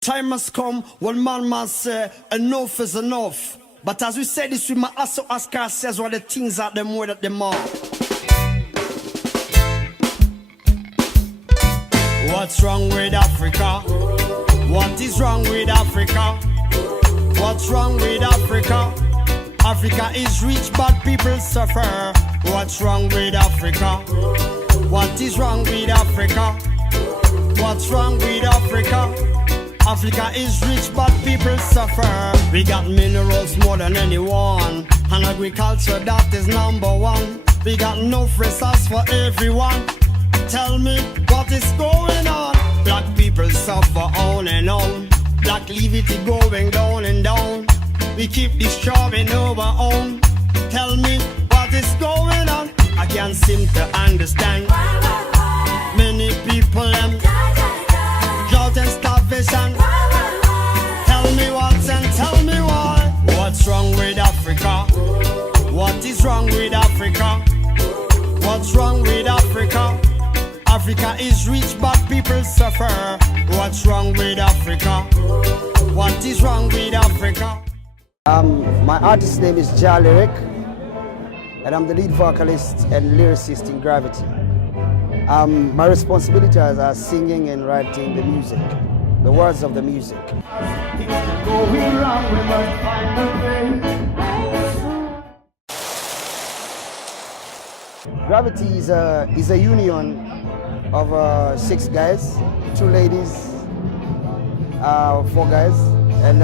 Time has come when man must say enough is enough. But as we say this, we must also ask ourselves what the things are them way that them are. What's wrong with Africa? What is wrong with Africa? What's wrong with Africa? Africa is rich but people suffer. What's wrong with Africa? What is wrong with Africa? What's wrong with Africa? Africa is rich but people suffer. We got minerals more than anyone, and agriculture that is number one. We got enough resources for everyone. Tell me what is going on. Black people suffer on and on. Black levity going down and down. We keep destroying our own. Tell me what is going on. I can't seem to understand. Many people drought and starvation. Tell me what and tell me why. What's wrong with Africa? What is wrong with Africa? What's wrong with Africa? Africa is rich but people suffer. What's wrong with Africa? What is wrong with Africa? My artist's name is Lyric, and I'm the lead vocalist and lyricist in Gravitti. My responsibilities are singing and writing the music, the words of the music. Gravitti is a union of 6 guys, 2 ladies, 4 guys, and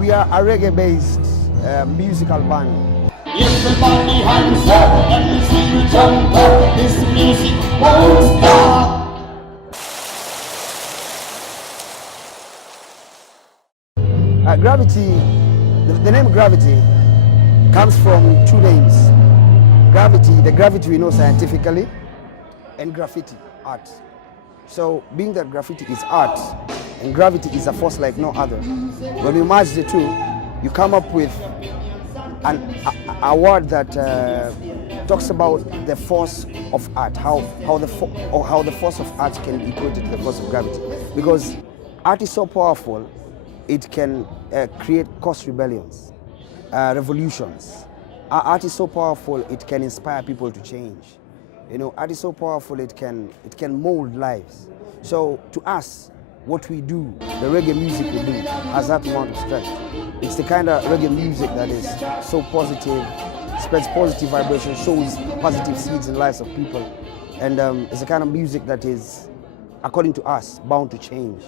we are a reggae-based musical band. Everybody hands up and you see you jump up. This music won't stop. Gravitti, the name Gravitti comes from 2 names. Gravity, the gravity we know scientifically, and graffiti, art. So being that graffiti is art and gravity is a force like no other, when you merge the two, you come up with a word that talks about the force of art, how the force of art can be equated to the force of gravity. Because art is so powerful, it can cause rebellions, revolutions. Art is so powerful, it can inspire people to change. You know, art is so powerful, it can mold lives. So to us, what we do, the reggae music we do, has that amount of strength. It's the kind of reggae music that is so positive, spreads positive vibrations, sows positive seeds in the lives of people. And it's the kind of music that is, according to us, bound to change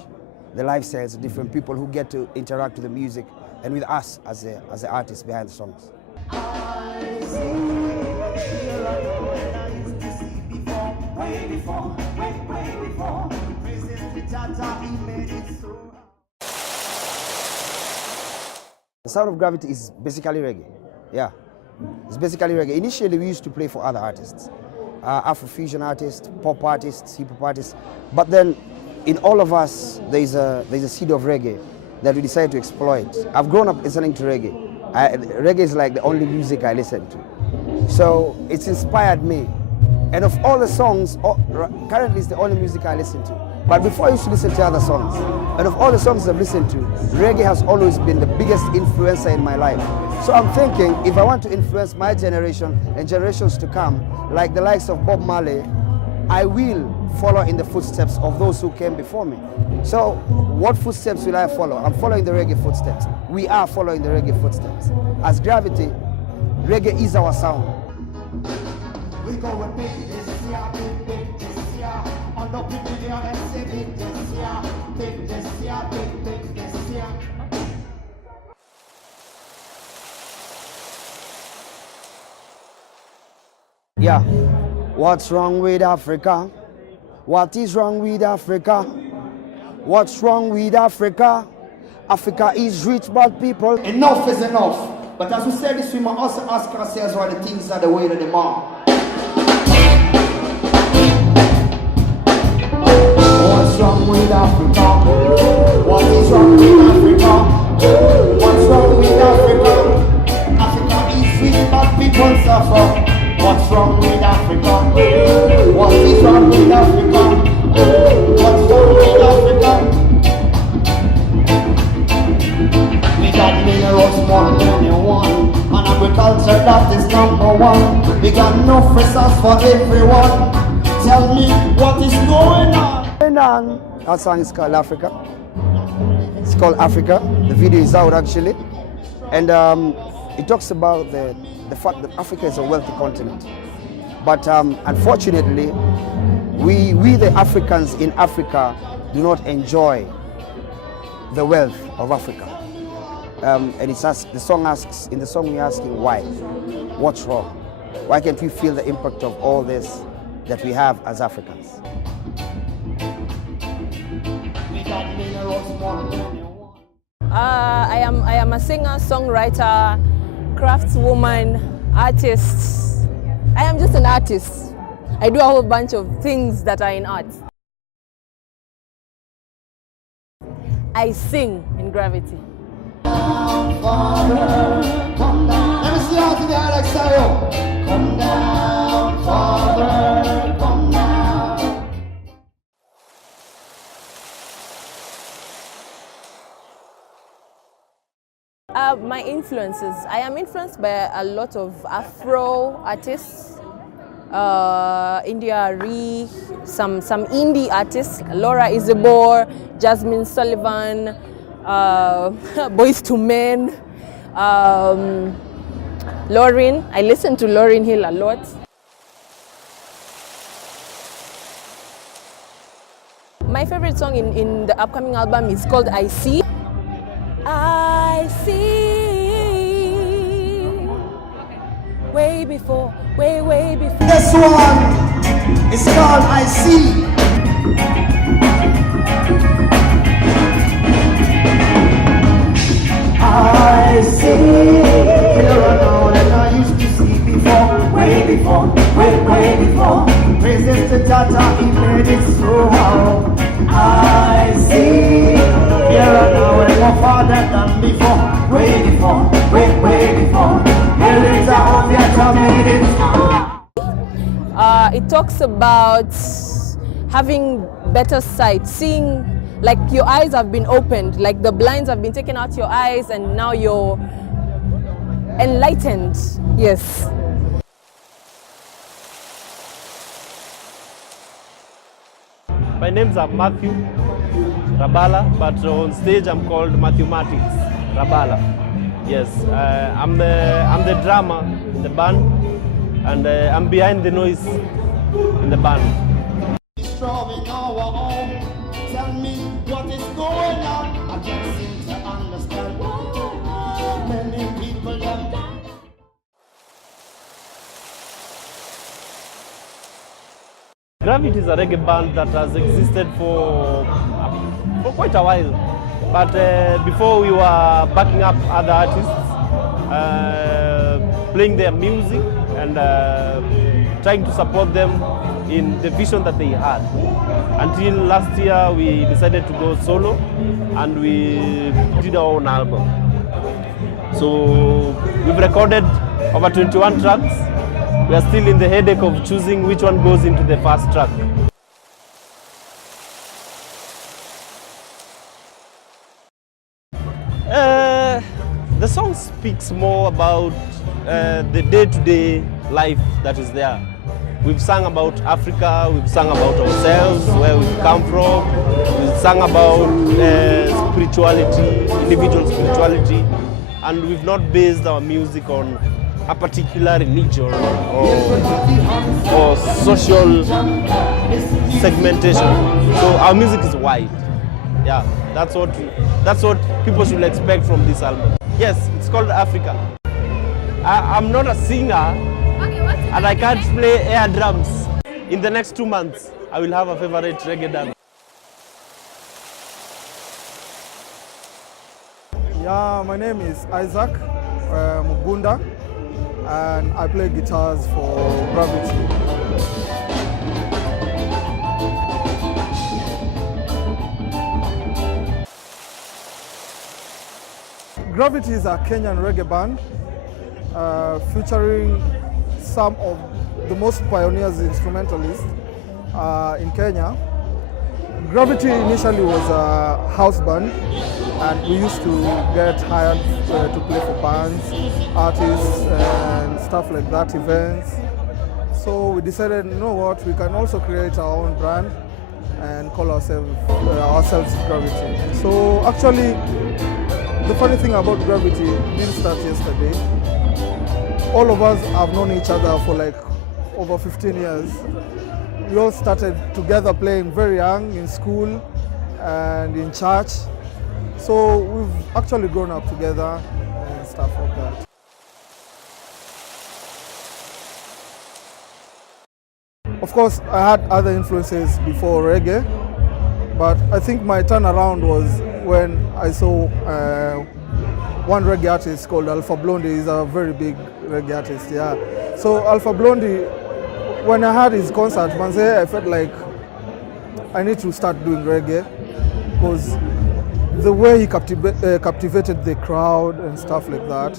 the lifestyles of different people who get to interact with the music and with us as the artists behind the songs. The sound of Gravitti is basically reggae. Yeah, it's basically reggae. Initially, we used to play for other artists, Afrofusion artists, pop artists, hip hop artists. But then, in all of us, there's a seed of reggae that we decided to exploit. I've grown up listening to reggae. Reggae is like the only music I listen to. So it's inspired me. And of all the songs, currently it's the only music I listen to. But before I used to listen to other songs, and of all the songs I've listened to, reggae has always been the biggest influencer in my life. So I'm thinking, if I want to influence my generation and generations to come, like the likes of Bob Marley, I will follow in the footsteps of those who came before me. So what footsteps will I follow? I'm following the reggae footsteps. We are following the reggae footsteps. As Gravitti, reggae is our sound. We go and big this year, big this year. On the big this year, let's say big this year, big this year, big this year. Yeah. What's wrong with Africa? What is wrong with Africa? What's wrong with Africa? Africa is rich but people. Enough is enough. But as we said this, we must also ask ourselves why the things are the way that they are. What's wrong with Africa? What is wrong with Africa? What's wrong with Africa? Africa is rich but people suffer. What's wrong with Africa? What is wrong with Africa? What's wrong with Africa? We got minerals more than anyone, and agriculture that is #1. We got enough resources for everyone. Tell me what is going on. Our song is called Africa. It's called Africa. The video is out actually, and it talks about the fact that Africa is a wealthy continent, but unfortunately, we the Africans in Africa do not enjoy the wealth of Africa. And it's the song asks, in the song we're asking why, what's wrong? Why can't we feel the impact of all this that we have as Africans? I am a singer, songwriter, craftswoman, artist. I am just an artist. I do a whole bunch of things that are in art. I sing in Gravitti. Father, come down. Let me see how to be Alex style. Come down, Father, come down. My influences. I am influenced by a lot of Afro artists. India Ree, some indie artists, Laura Isabor, Jasmine Sullivan, Boys to Men, Lauryn. I listen to Lauryn Hill a lot. My favorite song in the upcoming album is called I See. I see way before, way before. This one is called I See. I see clearer now than I used to see before. Way before, way before. Praises to Tata, he made it so how. I see clearer now and more farther than before. Way before, way before. Millions of Yata made it so. It talks about having better sight, seeing, like your eyes have been opened, like the blinds have been taken out your eyes and now you're enlightened. Yes. My name's Matthew Rabala, but on stage I'm called Mathematics Rabala. Yes, I'm the drummer in the band, and I'm behind the noise in the band. Strong our own. Tell me what is going on. I can't seem to understand. Many people don't. Gravitti is a reggae band that has existed for quite a while. But before we were backing up other artists, playing their music and trying to support them in the vision that they had. Until last year we decided to go solo and we did our own album. So we've recorded over 21 tracks. We are still in the headache of choosing which one goes into the first track. The song speaks more about the day-to-day life that is there. We've sung about Africa, we've sung about ourselves, where we've come from, we've sung about spirituality, individual spirituality, and we've not based our music on a particular religion or social segmentation. So our music is wide. Yeah, that's what people should expect from this album. Yes, it's called Africa. I'm not a singer, and I can't play air drums. In the next 2 months, I will have a favorite reggae dance. Yeah, my name is Isaac Mugunda, and I play guitars for Gravitti. Gravitti is a Kenyan reggae band featuring some of the most pioneers instrumentalists in Kenya. Gravitti initially was a house band, and we used to get hired to play for bands, artists, and stuff like that, events. So we decided, you know what, we can also create our own brand and call ourselves Gravitti. So actually, the funny thing about Gravitti didn't start yesterday. All of us have known each other for like over 15 years. We all started together playing very young in school and in church. So we've actually grown up together and stuff like that. Of course, I had other influences before reggae, but I think my turnaround was when I saw one reggae artist called Alpha Blondy. He's a very big reggae artist, yeah. So Alpha Blondy, when I had his concert, I felt like I need to start doing reggae, because the way he captivated the crowd and stuff like that,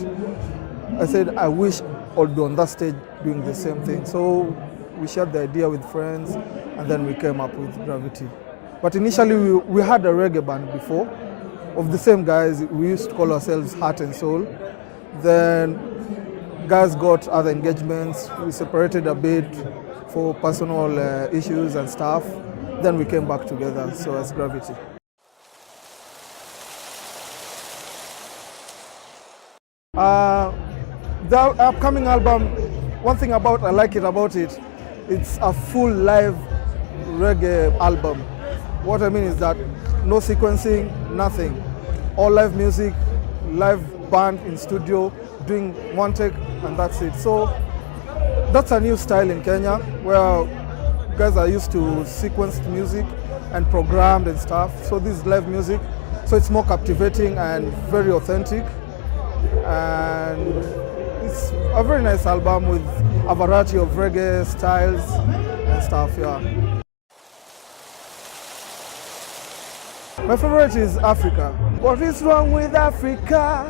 I said I wish I would be on that stage doing the same thing. So we shared the idea with friends, and then we came up with Gravitti. But initially we had a reggae band before, of the same guys. We used to call ourselves Heart and Soul. Then guys got other engagements. We separated a bit for personal issues and stuff. Then we came back together, so as Gravitti. The upcoming album, one thing I like about it, it's a full live reggae album. What I mean is that no sequencing, nothing. All live music, live band in studio, doing one take, and that's it. So that's a new style in Kenya, where guys are used to sequenced music and programmed and stuff. So this is live music, so it's more captivating and very authentic. And it's a very nice album with a variety of reggae styles and stuff, yeah. My favorite is Africa. What is wrong with Africa?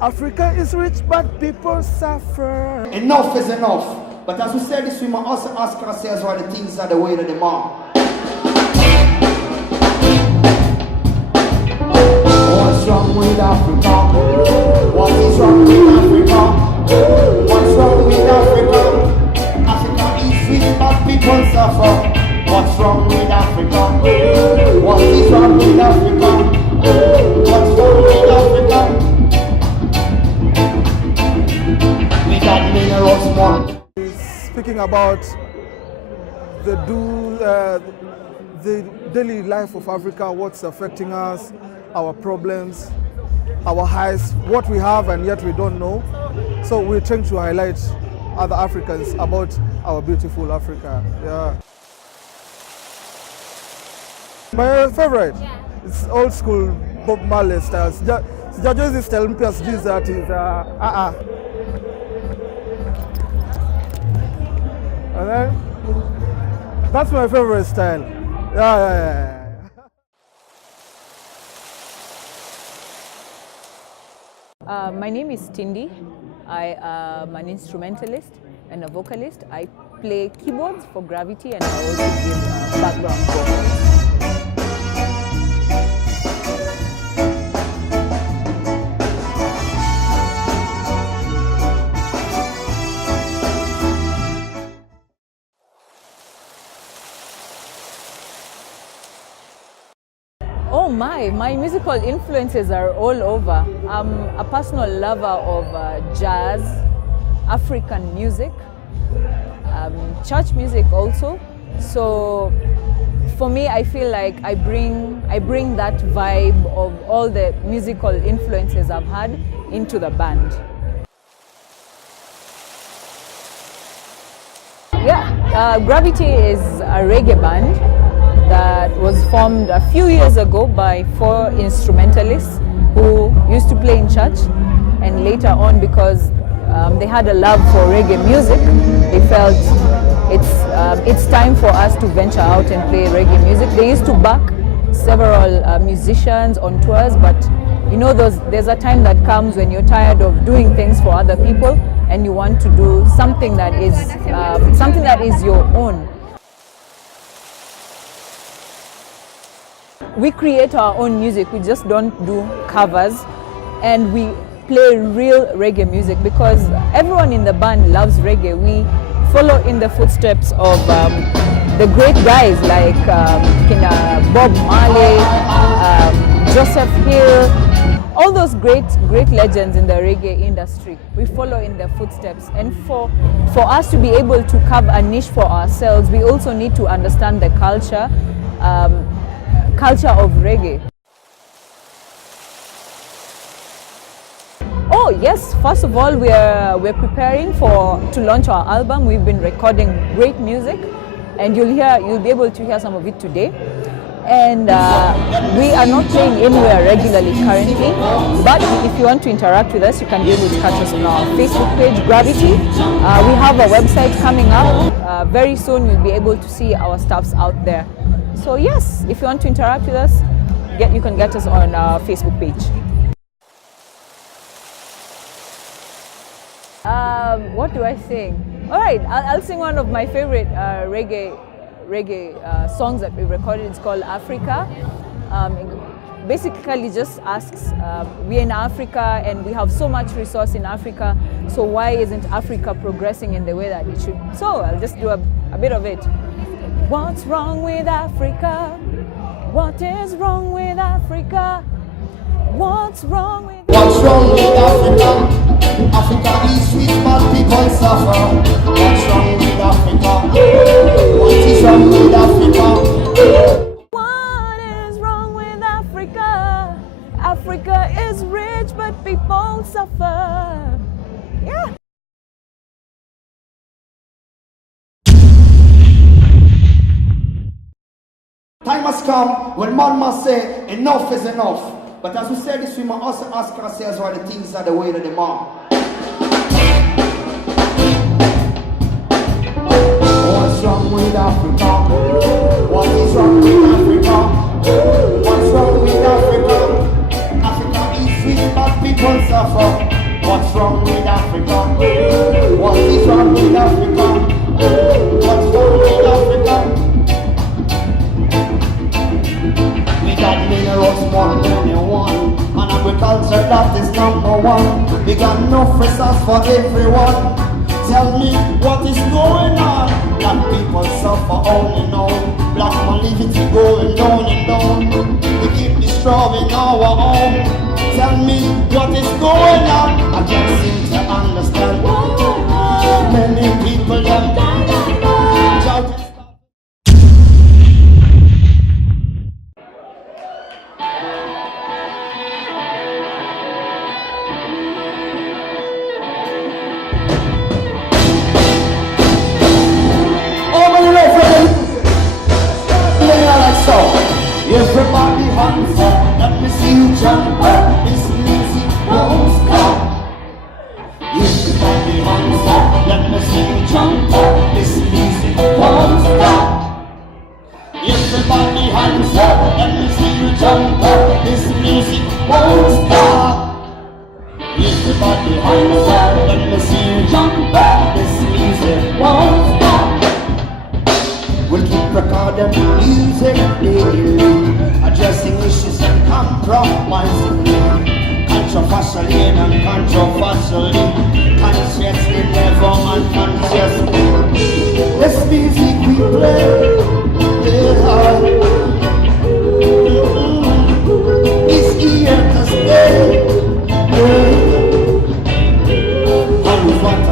Africa is rich, but people suffer. Enough is enough. But as we said this, we must also ask ourselves why the things are the way that they are. What's wrong with Africa? What is wrong with Africa? What's wrong with Africa? Africa is rich, but people suffer. What's wrong with Africa? What is wrong with Africa? What's wrong with Africa? We got minerals, man. Speaking about the daily life of Africa, what's affecting us, our problems, our highs, what we have and yet we don't know. So we're trying to highlight other Africans about our beautiful Africa. Yeah. My favorite, it's old school Bob Marley style. Sijajua hizi style mpya sijui that is And then that's my favorite style. Yeah. My name is Tindi. I am an instrumentalist and a vocalist. I play keyboards for Gravitti, and I also give background vocals. Oh my musical influences are all over. I'm a personal lover of jazz, African music, church music also. So for me, I feel like I bring that vibe of all the musical influences I've had into the band. Yeah, Gravitti is a reggae band that was formed a few years ago by 4 instrumentalists who used to play in church, and later on, because they had a love for reggae music, they felt it's time for us to venture out and play reggae music. They used to back several musicians on tours, but you know, there's a time that comes when you're tired of doing things for other people and you want to do something that is, we create our own music. We just don't do covers, and we play real reggae music because everyone in the band loves reggae. We follow in the footsteps of the great guys like Bob Marley, Joseph Hill, all those great legends in the reggae industry. We follow in their footsteps, and for us to be able to carve a niche for ourselves, we also need to understand the culture of reggae. Oh yes, first of all, we're preparing to launch our album. We've been recording great music, and you'll be able to hear some of it today. And we are not playing anywhere regularly currently, but if you want to interact with us, you can be able to catch us on our Facebook page, Gravitti. We have a website coming up. Very soon you'll be able to see our stuffs out there. So yes, if you want to interact with us, you can get us on our Facebook page. What do I sing? All right, I'll sing one of my favorite reggae songs that we recorded. It's called Africa. Basically just asks, we're in Africa and we have so much resource in Africa, so why isn't Africa progressing in the way that it should? So I'll just do a bit of it. What's wrong with Africa? What is wrong with Africa? What's wrong with Africa? Africa is sweet, but people suffer. What's wrong with Africa? What is wrong with Africa? What is wrong with Africa? Africa is rich, but people suffer. Yeah. Time has come when man must say enough is enough. But as we say this, we must also ask ourselves why the things are the way that they are. What's wrong with Africa? What is wrong with Africa? What's wrong with Africa? Africa is sweet, but people suffer. What's wrong with Africa? What is wrong with Africa? What's wrong with Africa? We got minerals more than anyone, and agriculture that is number one. We got enough resource for everyone. Tell me what is going on. Black people suffer only now. Black malivity going down and down. We keep destroying our own. Tell me what is going on. I can't seem to understand. Many people don't. Everybody hands up, let me see you jump up. This music won't stop. Everybody hands up, let me see you jump up. This music won't stop. Everybody hands up, let me see you jump up. This music won't stop. Everybody hands up, let me see you jump up. This music won't stop. We'll keep recording music daily, addressing issues and compromisingly, controversially and uncontroversially, consciously, never unconsciously. This music we play, is here to stay. Always want to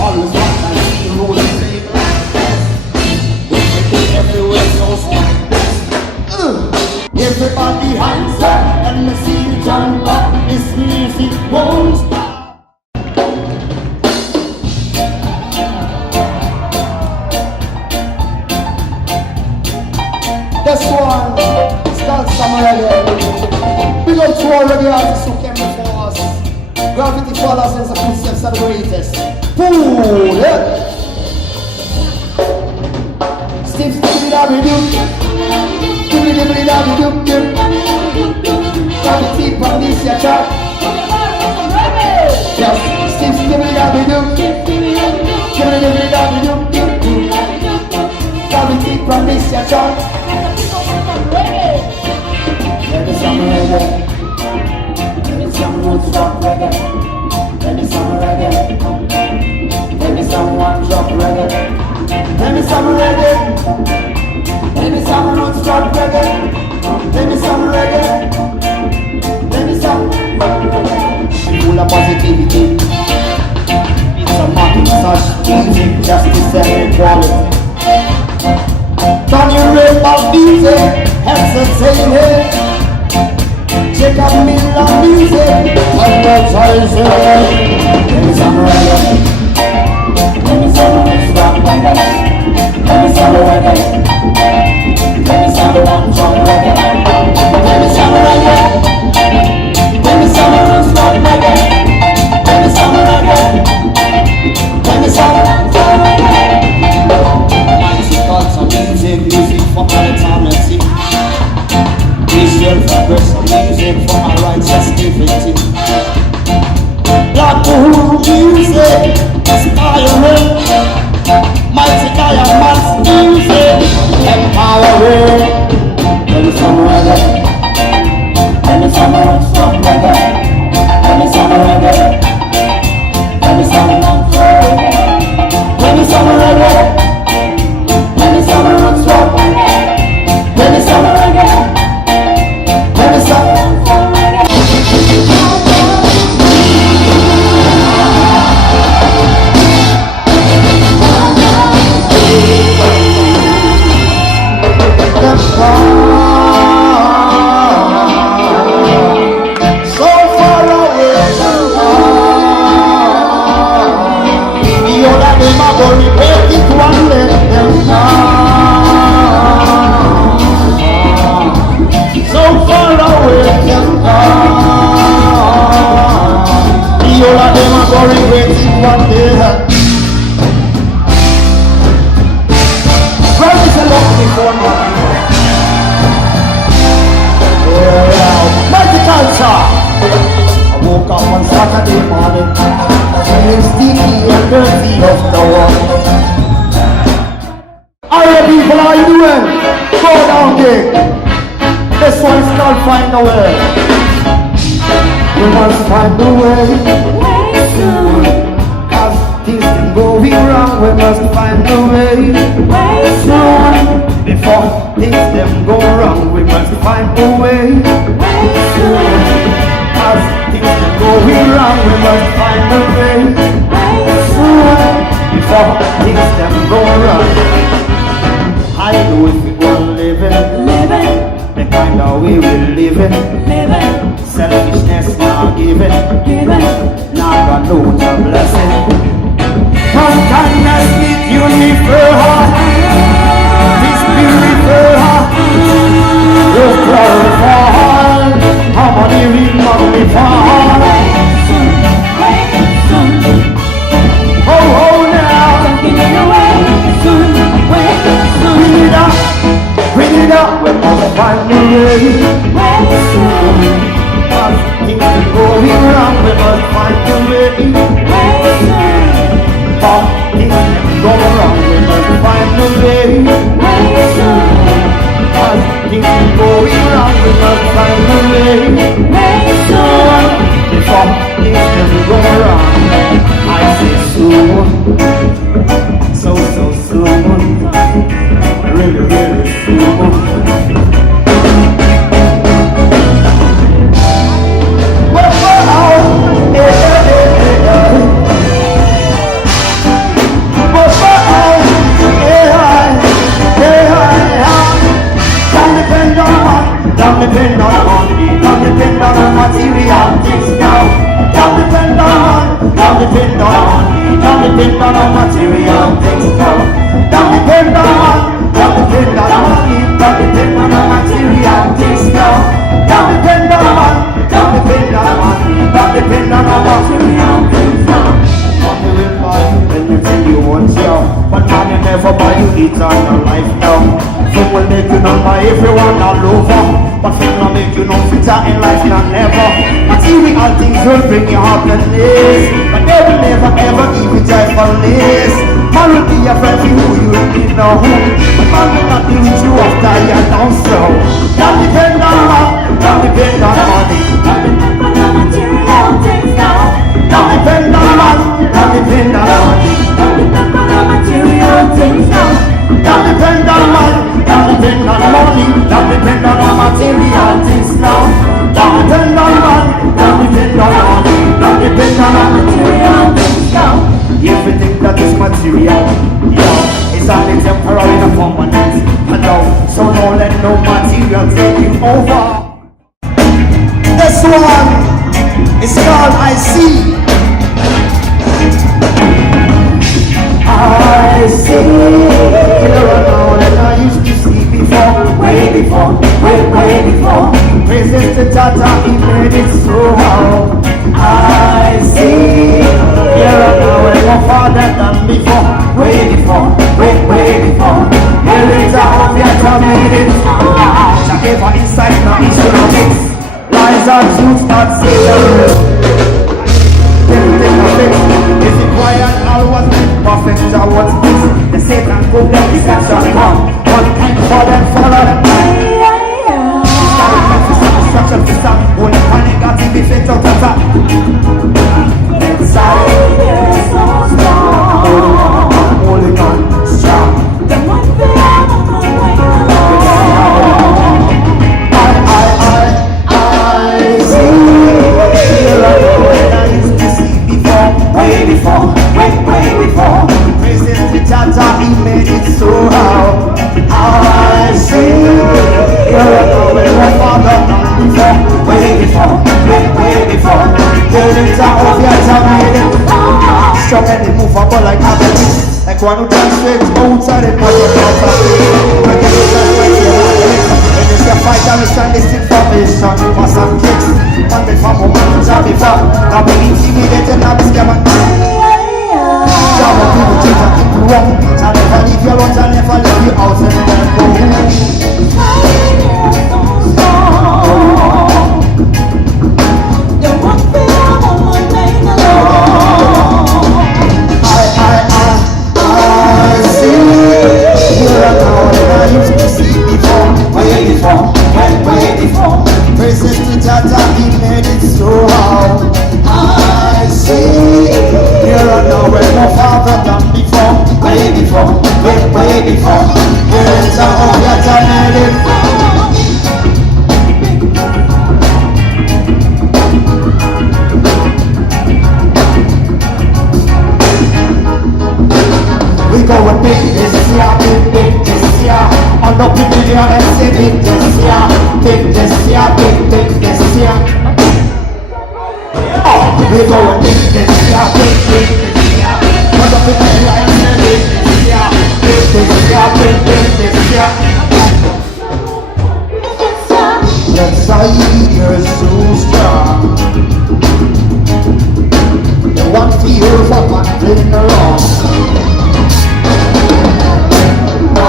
always want to see you roll and play everywhere goes everybody hands up, let me see you jump up. This music won't stop. This one is called Samarelli. Big up to all of the artists who came before us. Gravitti follows in the footsteps of the greatest. Pull it. Steve Gravitti from this your track. Yes, Steve start. Let me some reggae. Let me some roots rock reggae. Let me some reggae. Let me some one drop reggae. Let me some reggae. Let me some roots rock reggae. Let me some reggae. Let me some full of positivity. It's a market such music, justice and equality. Turn your rate of music, entertainment. Check out Miller music, advertising. Let me some reggae. Let me some roots rock reggae. Let me some reggae. Let me some one drop reggae. Let me some reggae. Let me some roots rock reggae. Let me some reggae. Let me some reggae. Some music for eternity. Christian progressive music for my righteous divinity. Black music, inspiring. Mighty diamonds music, empowering. Let me some reggae. Let me some reggae. Let me some reggae. Let me some reggae. Let me some reggae. Let me some roots rock. Let me some reggae. Let me some reggae. So far away. The other day my body break it one let them down. So far away them down. The other day my body break it one day. Where is the love before me? Mighty culture. I woke up on Saturday morning, feeling sticky and dirty off the wall. Alright people, how you doing? Go down there. This one is called Find a Way. We must find a way. As things can go wrong, we must find a way. Before things them go wrong, we must find a way. As things can go wrong, we must find a way. Before things them go wrong, I know if we gonna live it, the kind of way we live it. Selfishness not giving, not got no to blessing. From kindness meet uniform. Just glorify, harmony we magnify. Oh, oh now, bring it up, we must find the way. As things are going wrong, we must find the way. As things are going wrong, we must find the way. As things are going wrong, we must find the way. Before things can go wrong, I say soon. So soon. Really, really soon. Don't depend on money, don't depend on material things now. Don't depend on money, don't depend on money, don't depend on material things now. Don't depend on money, don't depend on money, don't depend on material things now. Don't depend on money, don't depend on money, don't depend on material things now. Money will buy anything you want, yo, but money never buy you eternal life now. Fame will make you number everyone all over, but fame will make you no fitter in life, not never. Material things will bring you happiness, but they will never ever give you joyfulness. man will be a friend for who you really know. A man will not be with you after you're down so. Don't depend on man, don't depend on money. Don't depend on material things now. Don't depend on man, don't depend on money. Don't depend on material things now. Don't depend on man, don't depend on money. Don't depend on material things now. Don't depend on man, don't depend on money. Don't depend on material things now. Everything that is material, is only temporary and permanent. So don't let no material take you over. This one is called I See. I see clearer now than I used to see before. Way before, way before. Praises to Tata, he made it so hard. I see clearer now than my father than before. Way before, way before. Here is how we are made it. Shakeva inside now is economics. Lies are truths that say everything I fix. Is it quiet? All was perfect. I was this. The Satan go them deception come. One time for them, follow them. Destruction for some. Only panic got to be fit out of that. Inside is so strong. Holding on strong. The one thing I'm on my way along. I see. Way before, way before. Praises to Tata, he made it so hard. I see. Where my father done before. Way before, way before. Buildings are of your time made it. Strong and immovable like habits. Like one who turns straight outside and put your mouth up. When you lose that way, you want it. When you see a fight, I'm trying this information. For some kicks, one day from home, I'm trying before. Now be intimidated, now be scared. Some people change and people wrong. I never leave you alone, I never leave you out and never go home. I see here and now that I used to see before. Way before. Praises to Tata, he made it so hard. I see here and now where my father done before. Way before. Here is how that I made it. We go and big this year. On the million and say big this year. Big this year. Oh, we go and big this year. On the million and say big this year. Big this year. Yes, I hear so strong. The one feels what I'm playing around. I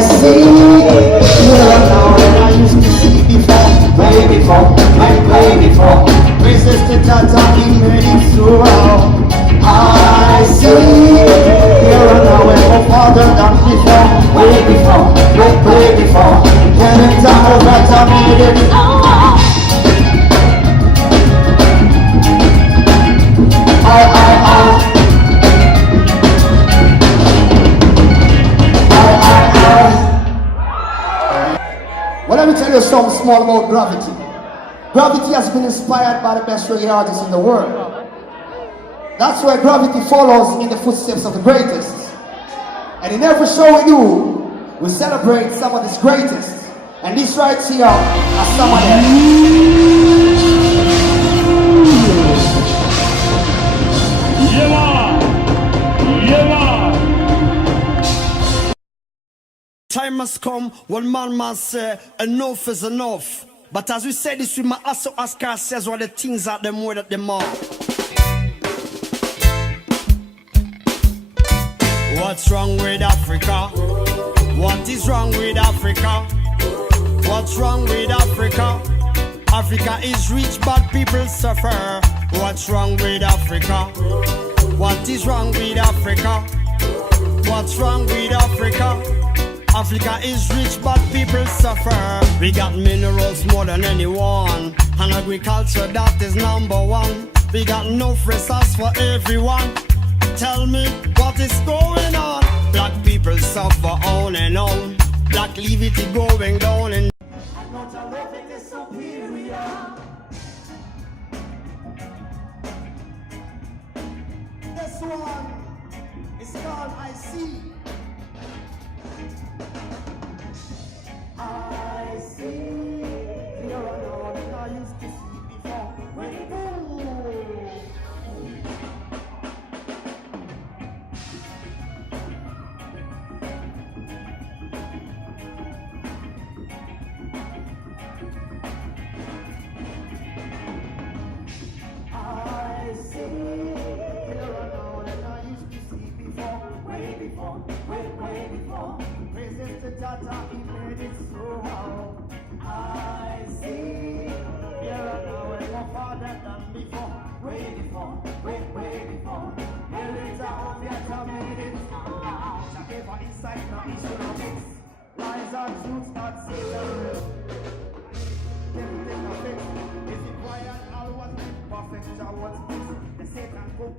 see here and now than I used to see before. Way before. Praises to Tata, he made it so well. I see here and now when my father done before. Way before. Can it tell that I made it? Well, let me tell you something small about Gravitti. Gravitti has been inspired by the best reggae artists in the world. That's why Gravitti follows in the footsteps of the greatest. And in every show we do, we celebrate some of these greatest. And this right here are some of them. Time must come when man must say enough is enough. But as we say this, we must also ask ourselves what the things are them more that them are. What's wrong with Africa? What is wrong with Africa? What's wrong with Africa? Africa is rich but people suffer. What's wrong with Africa? What is wrong with Africa? What's wrong with Africa? Africa is rich but people suffer. We got minerals more than anyone, and agriculture that is number one. We got enough resources for everyone. Tell me what is going on. Black people suffer on and on. Black Gravitti going down and this one is called I See. I see clearer now than I used to see before. I see clearer now than I used to see before. Way before. Praises to Tata, he made it so how. I see clearer now and more farther than before. Way before. Lyrics are obvious, I made it so how. Whatever inside now is your mix. Lies and truths that Satan. Everything I fix is required, all was perfect, I was fixed. The Satan could